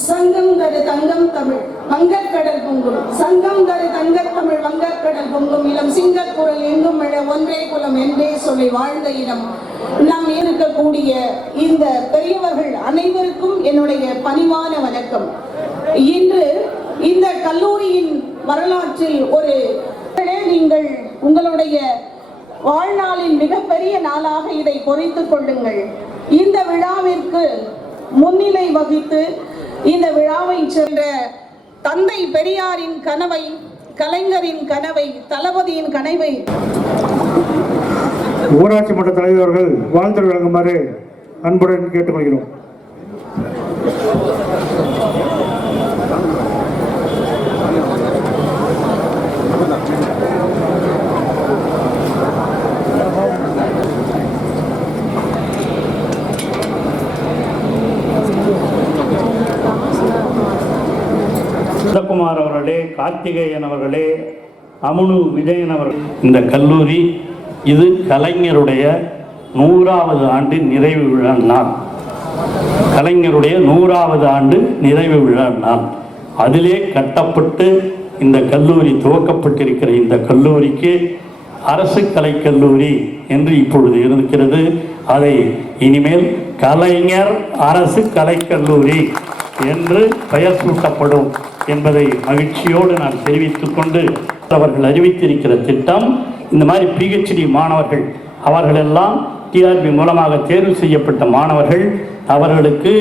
சங்கம் தடு தங்கம் தமிழ் வங்கக்கடல் பொங்கும். சங்கம் தரு தங்கத்தமிழ் வங்கக்கடல் பொங்கும். இளம் சிங்கக்குரல் எங்கும் எழ ஒன்றே குலம் என்றே சொல்லி வாழ்ந்த இடம். நாம் இருக்கக்கூடிய இந்த பெரியவர்கள் அனைவருக்கும் என்னுடைய பணிவான வணக்கம். இன்று இந்த கல்லூரியின் வரலாற்றில் ஒரு நீங்கள் உங்களுடைய வாழ்நாளின் மிகப்பெரிய நாளாக இதை பொறித்துக் கொள்ளுங்கள். இந்த விழாவிற்கு முன்னிலை வகித்து இந்த விழாவை சென்ற தந்தை பெரியாரின் கனவை கலைஞரின் கனவை தளபதியின் கனவை. ஊராட்சி மன்ற தலைவர்கள் வாழ்த்து வழங்குமாறு அன்புடன் கேட்டுக்கொள்கிறோம். அவர்களே கார்த்திகேயன் அவர்களே அமுனு விஜயன் அவர்கள். இந்த கல்லூரி இது கலைஞருடைய நூறாவது ஆண்டு நிறைவு விழா நாள். கலைஞருடைய நூறாவது ஆண்டு நிறைவு விழா நாள். அதிலே கட்டப்பட்டு இந்த கல்லூரி துவக்கப்பட்டிருக்கிற இந்த கல்லூரிக்கு அரசு கலைக்கல்லூரி என்று இப்பொழுது இருக்கிறது அதை இனிமேல் கலைஞர் அரசு கலைக்கல்லூரி என்று பெயர் சூட்டப்படும். என்பதை மகிழ்ச்சியோடு நான் தெரிவித்துக் கொண்டு அவர்கள் அறிவித்திருக்கிற திட்டம் இந்த மாதிரி பிஹெச்டி மாணவர்கள் அவர்களெல்லாம் டிஆர்பி மூலமாக தேர்வு செய்யப்பட்ட மாணவர்கள் அவர்களுக்கு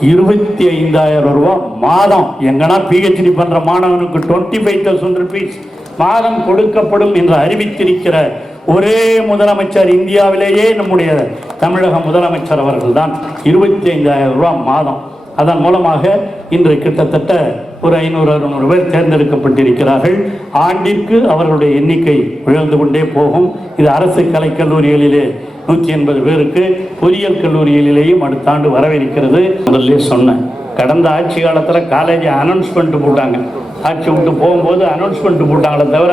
இருபத்தி ஐந்தாயிரம் ரூபா மாதம். எங்கன்னா பிஹெச்டி பண்ணுற மாணவனுக்கு டுவெண்ட்டி ஃபைவ் தௌசண்ட் ருபீஸ் மாதம் கொடுக்கப்படும் என்று அறிவித்திருக்கிற ஒரே முதலமைச்சர் இந்தியாவிலேயே நம்முடைய தமிழக முதலமைச்சர் அவர்கள்தான். இருபத்தி ஐந்தாயிரம் ரூபா மாதம். அதன் மூலமாக இன்று கிட்டத்தட்ட ஒரு ஐநூறு அறுநூறு பேர் தேர்ந்தெடுக்கப்பட்டிருக்கிறார்கள். ஆண்டிற்கு அவர்களுடைய எண்ணிக்கை உயர்ந்து கொண்டே போகும். இது அரசு கலைக்கல்லூரிகளிலே நூற்றி எண்பது பேருக்கு பொறியியல் கல்லூரிகளிலேயும் அடுத்த ஆண்டு வரவிருக்கிறது. முதல்ல சொன்னேன் கடந்த ஆட்சி காலத்தில் காலேஜை அனௌன்ஸ்மெண்ட் போட்டாங்க. ஆட்சி விட்டு போகும்போது அனௌன்ஸ்மெண்ட் போட்டாங்களே தவிர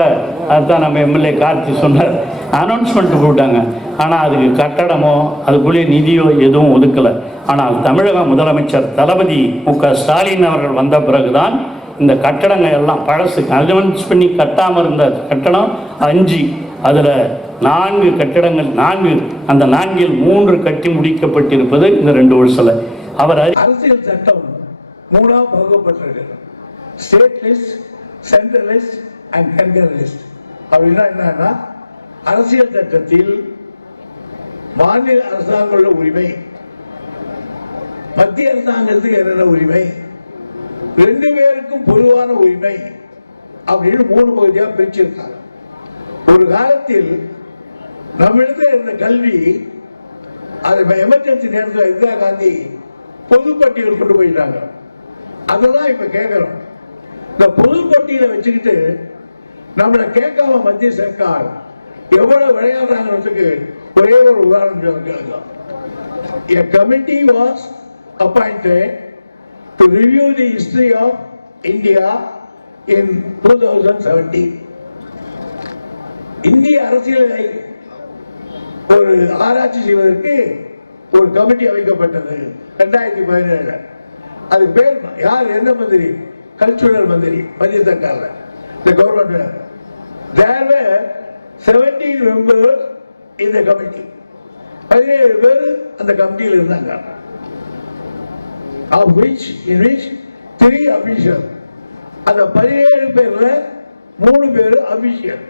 அதுதான் நம்ம எம்எல்ஏ கார்த்தி சொன்னார். அனௌன்ஸ்மெண்ட் போட்டாங்க. ஆனால் அதுக்கு கட்டடமோ அதுக்குள்ளே நிதியோ எதுவும் ஒதுக்கலை. ஆனால் தமிழக முதலமைச்சர் தளபதி மு க ஸ்டாலின் அவர்கள் வந்த பிறகுதான் இந்த கட்டடங்கள் எல்லாம் பழசு. அனௌன்ஸ் பண்ணி கட்டாமல் இருந்த கட்டடம் அஞ்சு. அதில் நான்கு கட்டிடங்கள் நான்கு அந்த நான்கில் மூன்று கட்டி முடிக்கப்பட்டிருப்பது இந்த ரெண்டு வருஷத்தில். அவர் அரசியல் சட்டம் மூணா வகுக்கப்பட்டிருக்கு state list central list and federal list அப்படின்னா என்னன்னா அரசியல் சட்டத்தில் மாநில அரசாங்கங்களோட உரிமை மத்திய அரசாங்கத்துக்கு என்னென்ன உரிமை ரெண்டு பேருக்கும் பொதுவான உரிமை அப்படின்னு மூணு பகுதியாக பிரிச்சிருக்காங்க. ஒரு காலத்தில் நம்மிடத்தில் இருந்த கல்வி அது எமர்ஜென்சி நேரத்தில் இந்திரா காந்தி பொதுப்பட்டியல் கொண்டு போயிட்டாங்க. அதெல்லாம் இப்ப கேட்கிறோம். இந்த பொதுப்பட்டியலை வச்சுக்கிட்டு நம்மளை கேட்காம மத்திய சர்க்கார் எவ்வளவு விளையாடுறாங்கிறதுக்கு ஒரே ஒரு உதாரணம் சொல்ல கேளுங்க. A committee was appointed to review the history of India in 2017. இந்திய அரசியலை ஒரு ஆராய்ச்சி செய்வதற்கு ஒரு கமிட்டி அமைக்கப்பட்டது. ரெண்டாயிரத்தி பதினேழுல அது பேர் யார்? எந்த மந்திரி? கல்ச்சுரல் மந்திரி மத்திய சர்க்கார்ல இந்த government there were seventeen members இந்த கமிட்டி பதினேழு பேர் அந்த கமிட்டியில் இருந்தாங்க. Of which in which three official அந்த பதினேழு பேர்ல மூணு பேர் அபிஷியல்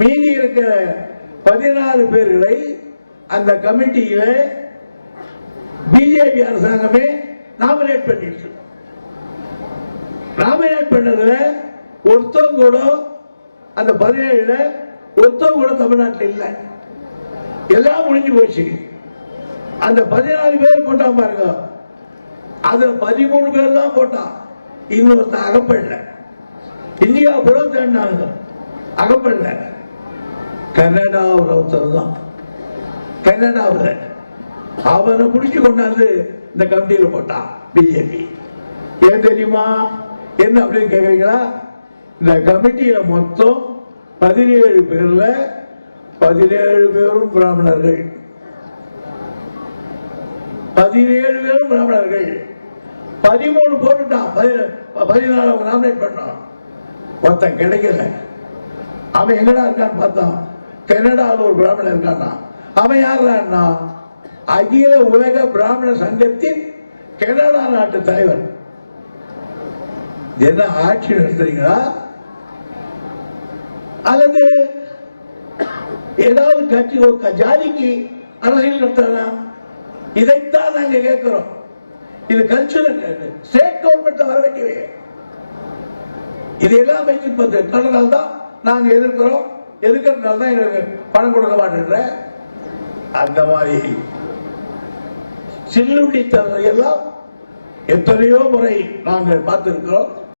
மீதி இருக்கிற பதினாறு பேர்களை அந்த கமிட்டியில பிஜேபி அரசாங்கமே நாமினேட் பண்ணிட்டு நாமினேட் பண்ணதுல ஒருத்தவங்க கூட அந்த பதினேழுல ஒருத்தவங்க கூட தமிழ்நாட்டில் இல்லை. எல்லாம் முடிஞ்சு போச்சு. அந்த பதினாறு பேர் போட்டா பாருங்க. அது பதிமூணு பேர் தான் போட்டான் இன்னொருத்த அகப்படல. இந்தியா கூட தேடினாங்க அகப்படல. கனடாவில் ஒருத்தர் தான். கனடாவில். அவனை பிடிச்சி கொண்டாந்து இந்த கமிட்டியில் போட்டான் பிஜேபி. ஏன் தெரியுமா? என்ன அப்படின்னு கேக்குறீங்களா? இந்த கமிட்டியில மொத்தம் பதினேழு பேர்ல பதினேழு பேரும் பிராமணர்கள். பதினேழு பேரும் பிராமணர்கள். பதிமூணு போட்டுட்டான். பதி- பதினாலு நாமினேட் பண்ணான். ஒருத்தன் கிடைக்கல. அவன் எங்கடா இருக்கான்னு பார்த்தான். கனடாவில் ஒரு பிராமணன் இருக்கானா அவன் யாருன்னா அகில உலக பிராமண சங்கத்தின் கனடா நாட்டு தலைவர். என்ன ஆட்சி நடத்துறீங்களா? அல்லது ஏதாவது கட்சி ஒரு க- ஜாதிக்கு அரசியல் நடத்தலாம் இதைத்தான் நாங்க கேட்கிறோம். இது கல்ச்சுரல் ஸ்டேட் கவர்மெண்ட் வர வேண்டியவை. இதையெல்லாம் வைத்து பண்றதுனால தான் நாங்க எதிர்க்கிறோம். எதிர்க்கிறதுனால தான் எங்களுக்கு பணம் கொடுக்க மாட்டேன்ற. அந்த மாதிரி சில்லுண்டி எல்லாம் எத்தனையோ முறை நாங்கள் பார்த்திருக்கிறோம்.